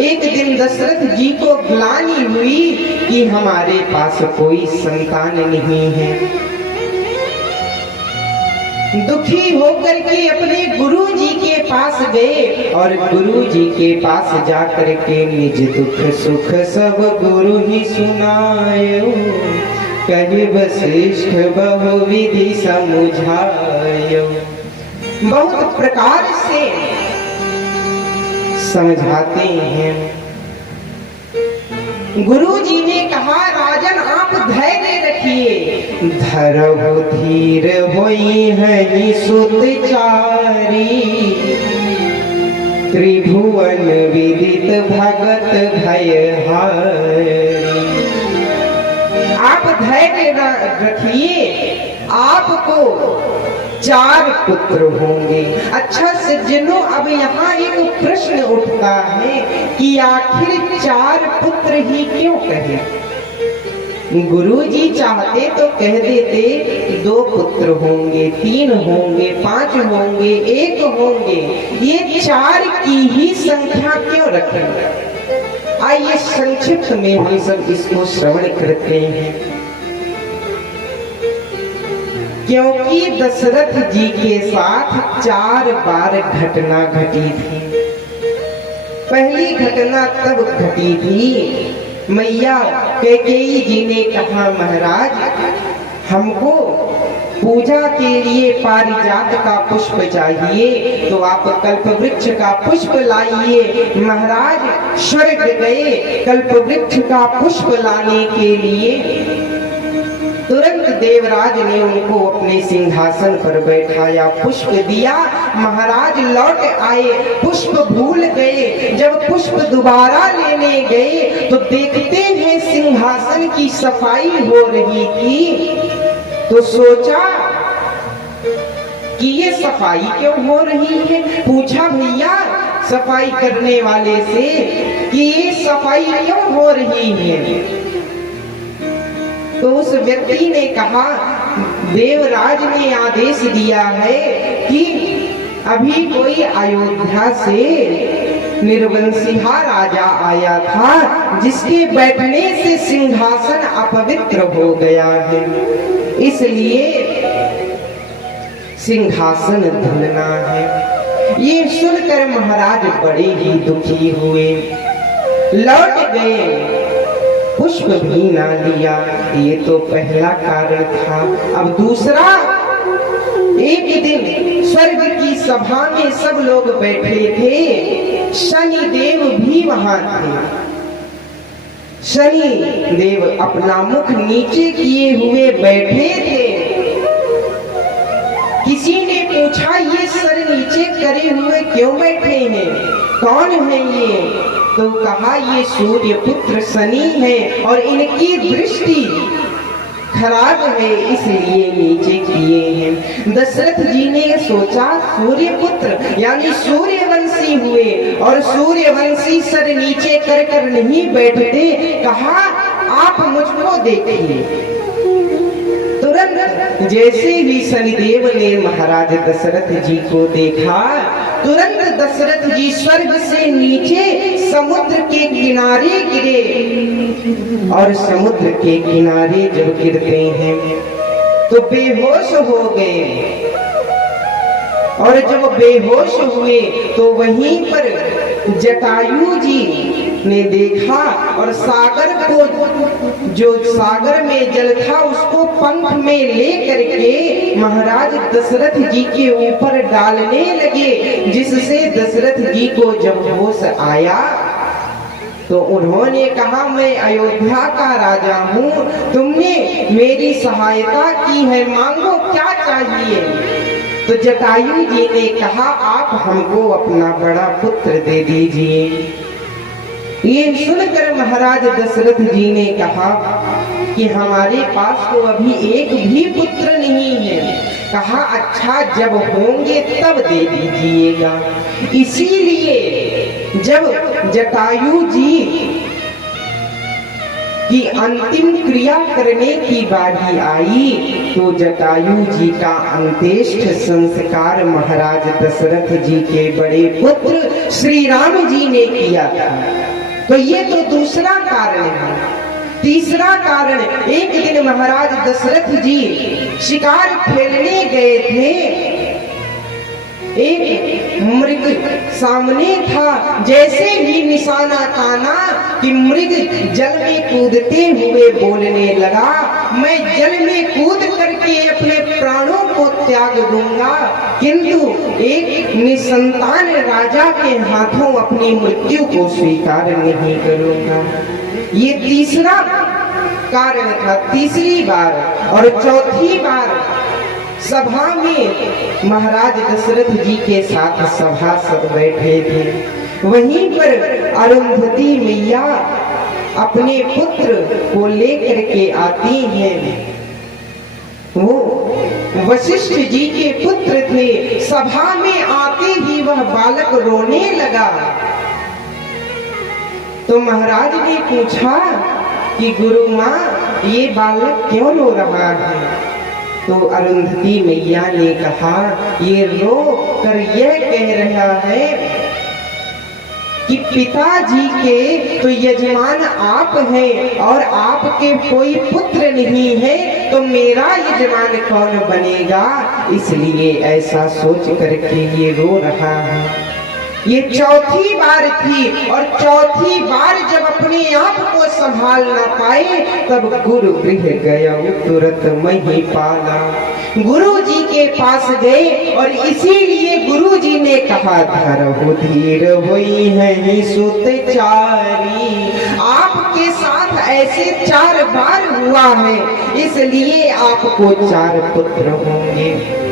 एक दिन दशरथ जी को ग्लानि हुई कि हमारे पास कोई संतान नहीं है। दुखी होकर के अपने गुरु जी के पास गए और गुरु जी के पास जाकर के निज दुख सुख सब गुरु ही सुनायो, कहे वशिष्ठ बहुविधि समुझायो। बहुत प्रकार से समझाते हैं। गुरु जी ने कहा, राजन आप धैर्य रखिए, धरहु धीर होई है सुतचारी, त्रिभुवन विदित भगत भयहारी। आप धैर्य रखिए, आपको 4 पुत्र होंगे। अच्छा सज्जनों, अब यहाँ एक प्रश्न उठता है कि आखिर 4 पुत्र ही क्यों कहे? गुरु जी चाहते तो कह देते 2 पुत्र होंगे, 3 होंगे, 5 होंगे, 1 होंगे। ये 4 की ही संख्या क्यों रखें? आइए संक्षिप्त में हम सब इसको श्रवण करते हैं। क्योंकि दशरथ जी के साथ 4 बार घटना घटी थी। पहली घटना तब घटी थी, मैया कैकेयी जी ने कहा, महाराज हमको पूजा के लिए पारिजात का पुष्प चाहिए, तो आप कल्पवृक्ष का पुष्प लाइए। महाराज स्वर्ग गए कल्पवृक्ष का पुष्प लाने के लिए। तुरंत देवराज ने उनको अपने सिंहासन पर बैठाया, पुष्प दिया। महाराज लौट आए, पुष्प भूल गए। जब पुष्प दोबारा लेने गए तो देखते हैं सिंहासन की सफाई हो रही थी। तो सोचा कि ये सफाई क्यों हो रही है। पूछा भैया सफाई करने वाले से कि ये सफाई क्यों हो रही है। तो उस व्यक्ति ने कहा, देवराज ने आदेश दिया है कि अभी कोई अयोध्या से निर्वंशिहा राजा आया था, जिसके बैठने से सिंहासन अपवित्र हो गया है, इसलिए सिंहासन धुलना है। ये सुनकर महाराज बड़े ही दुखी हुए, लौट गए, पुष्प भी ना लिया। ये तो पहला कारण था। अब दूसरा, एक दिन स्वर्ग की सभा में सब लोग बैठे थे, शनि देव भी वहां थे। शनि देव अपना मुख नीचे किए हुए बैठे थे। किसी ने पूछा, ये सर नीचे करे हुए क्यों बैठे हैं, कौन है ये? तो कहा, ये सूर्य पुत्र शनि है और इनकी दृष्टि खराब है, इसलिए नीचे किए हैं। दशरथ जी ने सोचा, सूर्य पुत्र यानी सूर्यवंशी हुए और सूर्यवंशी सर नीचे कर कर नहीं बैठते। कहा, आप मुझको देखिए। तुरंत जैसे ही शनिदेव ने महाराज दशरथ जी को देखा, तुरंत दशरथ जी स्वर्ग से नीचे समुद्र के किनारे गिरे। और समुद्र के किनारे जब गिरते हैं तो बेहोश हो गए। और जब बेहोश हुए तो वहीं पर जटायु जी ने देखा और सागर को, जो सागर में जल था, उसको पंख में ले करके महाराज दशरथ जी के ऊपर डालने लगे, जिससे दशरथ जी को जब होश आया तो उन्होंने कहा, मैं अयोध्या का राजा हूँ, तुमने मेरी सहायता की है, मांगो क्या चाहिए। तो जटायु जी ने कहा, आप हमको अपना बड़ा पुत्र दे दीजिए। ये सुनकर महाराज दशरथ जी ने कहा कि हमारे पास तो अभी एक भी पुत्र नहीं है। कहा, अच्छा जब होंगे तब दे दीजिएगा। इसीलिए जब जटायु जी कि अंतिम क्रिया करने की बारी आई तो जटायु जी का अंत्येष्ट संस्कार महाराज दशरथ जी के बड़े पुत्र श्री राम जी ने किया था। तो ये तो दूसरा कारण है। तीसरा कारण, एक दिन महाराज दशरथ जी शिकार खेलने गए थे, एक मृग सामने था, जैसे ही निशाना ताना कि मृग जल में कूदते हुए बोलने लगा, मैं जल में कूद करके अपने प्राणों को त्याग दूंगा, किंतु एक निसंतान राजा के हाथों अपनी मृत्यु को स्वीकार नहीं करूंगा। ये तीसरा कारण था, तीसरी बार। और चौथी बार सभा में महाराज दशरथ जी के साथ सभासद बैठे थे, वहीं पर अरुंधति मैया अपने पुत्र को लेकर के आती हैं। वो वशिष्ठ जी के पुत्र थे। सभा में आते ही वह बालक रोने लगा। तो महाराज ने पूछा कि गुरु माँ, ये बालक क्यों रो रहा है? तो अरुंधति मैया ने कहा, ये रो कर यह कह रहा है कि पिताजी के तो यजमान आप हैं और आपके कोई पुत्र नहीं है, तो मेरा यजमान कौन बनेगा? इसलिए ऐसा सोच करके ये रो रहा है। ये चौथी बार थी। और चौथी बार जब अपने आप को संभाल न पाए तब गुरु गृह गया तुरंत मही पाला। गुरु जी के पास गए और इसीलिए गुरु जी ने कहा, धरहु धीर होई है सुत चारी। आपके साथ ऐसे 4 बार हुआ है, इसलिए आपको 4 पुत्र होंगे।